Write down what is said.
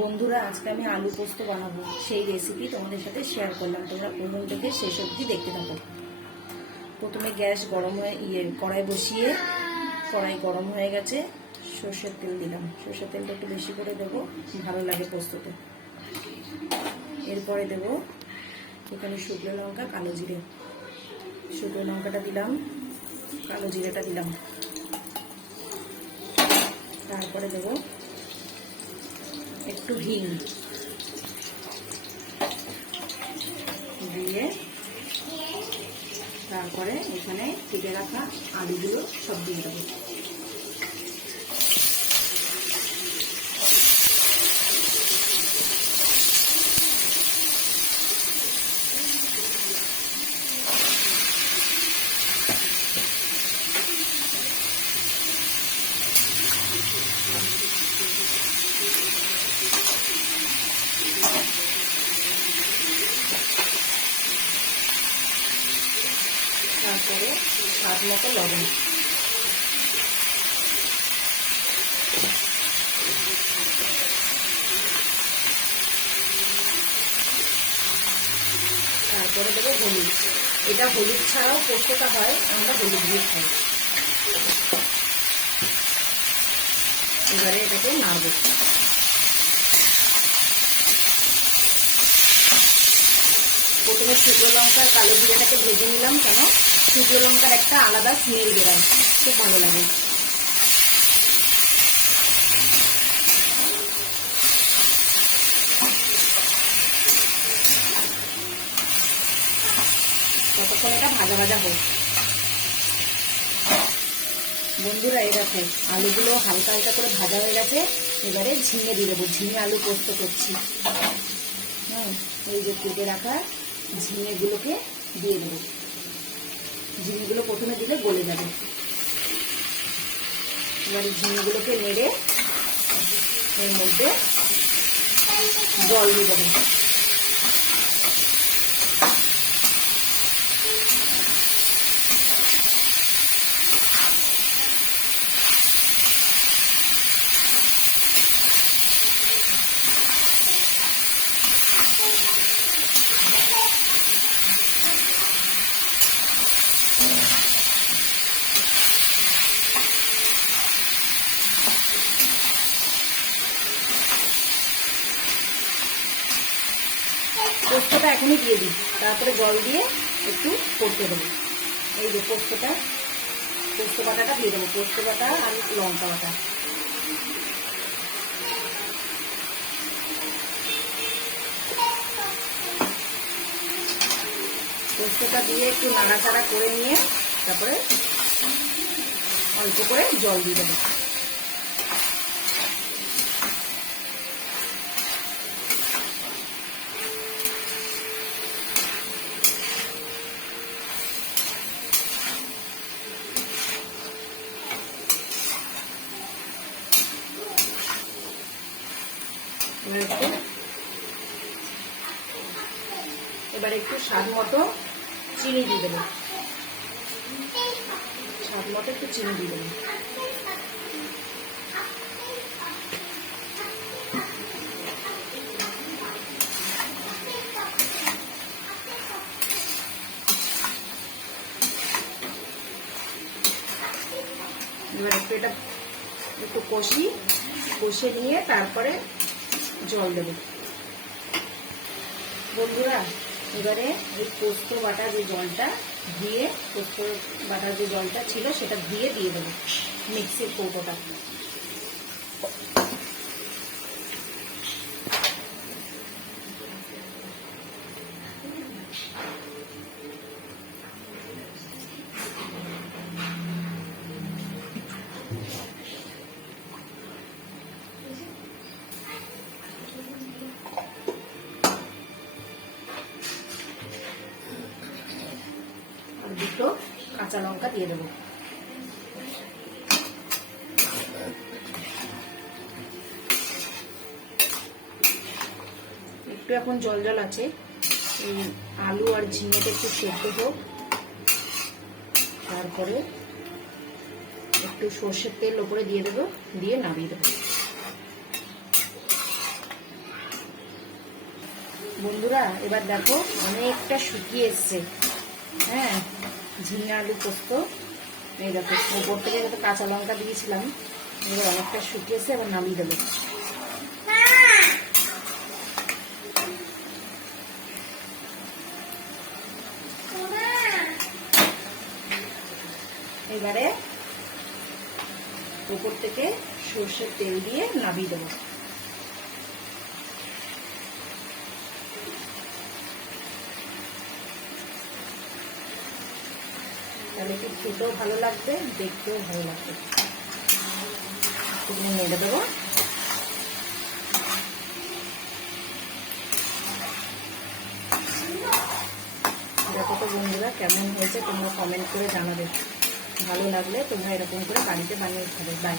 বন্ধুরা, আজকে আমি আলু পোস্ত বানাবো, সেই রেসিপি তোমাদের সাথে শেয়ার করলাম। তোমরা প্রথম থেকে শেষ অবধি দেখতে থাকো। প্রথমে গ্যাস গরম হয়ে কড়াই বসিয়ে, কড়াই গরম হয়ে গেছে, সর্ষের তেল দিলাম। সর্ষের তেলটা একটু বেশি করে দেবো, ভালো লাগে পোস্ততে। এরপরে দেবো এখানে শুকনো লঙ্কা, কালো জিরে। শুকনো লঙ্কাটা দিলাম, কালো জিরেটা দিলাম। তারপরে দেবো একটু হিং দিয়ে, তারপরে এখানে কেটে রাখা আলুগুলো সব দিয়ে দেবো। তারপরে স্বাদ মতো লবণ। তারপরে দেবো হলুদ। এটা হলুদ ছাড়াও পোস্তটা হয়, আমরা হলুদ দিয়ে খাই। এবারে এটাকে নাড়ব। প্রথমে শুকনো লঙ্কার কালো জিরাটাকে ভেজে নিলাম, কেন শুকনো লঙ্কার একটা আলাদা স্মেল বেরোয়, খুব ভালো লাগে। ততক্ষণ এটা ভাজা ভাজা হোক। বন্ধুরা, এই দেখো আলুগুলো হালকা হালকা করে ভাজা হয়ে গেছে। এবারে ঝিঙে দিয়ে দেবো। ঝিঙে আলু পোস্ত করছি। এই যে কেটে রাখা ঝিঙেগুলোকে দিয়ে দেবো। ঝিঙেগুলো প্রথমে দিলে গলে যাবে। এবারে ঝিঙেগুলোকে নেড়ে এর মধ্যে জল দিয়ে দেবো। পোস্তটা এখনই দিয়ে দিই, তারপরে জল দিয়ে একটু করতে দেবো। এই যে পোস্ত বাটাটা দিয়ে দেবো। পোস্ত বাটা আর লঙ্কা বাটা। পোস্তটা দিয়ে একটু নাড়াচাড়া করে নিয়ে তারপরে অল্প করে জল দিয়ে দেবো। এবার একটু স্বাদ মতো চিনি দিয়ে দেবো। স্বাদ মতো একটু চিনি দিয়ে দেবো। এবার এটা একটু কষে নিয়ে তারপরে জল দেবো। বন্ধুরা, এবারে এই পোস্ত বাটা যে জলটা ছিল সেটা দিয়ে দেবো মিক্সির কৌটোটা। দুটো কাঁচা লঙ্কা দিয়ে দেবো। একটু এখন জল জল আছে। আলু আর ঝিঙেটা একটু সেদ্ধ হোক, তারপরে একটু সর্ষের তেল ওপরে দিয়ে দেবো, দিয়ে নামিয়ে দেবো। বন্ধুরা এবার দেখো অনেকটা শুকিয়ে এসছে। হ্যাঁ, ঝিঙে আলু পোস্ত এই দেখো, উপর থেকে যত কাঁচা লঙ্কা দিয়েছিলাম, এবার অনেকটা শুকিয়েছে। এবার নামিয়ে দেবো। এবারে উপর থেকে সর্ষের তেল দিয়ে নামিয়ে দেবো। তাহলে কি খেতেও ভালো লাগবে, দেখতেও ভালো লাগবে। তুমি নেড়ে দেবো। দেখো তো বন্ধুরা কেমন হয়েছে, তোমরা কমেন্ট করে জানাবে। ভালো লাগলে তোমরা এরকম করে বাড়িতে বানিয়ে খাবে। বাই।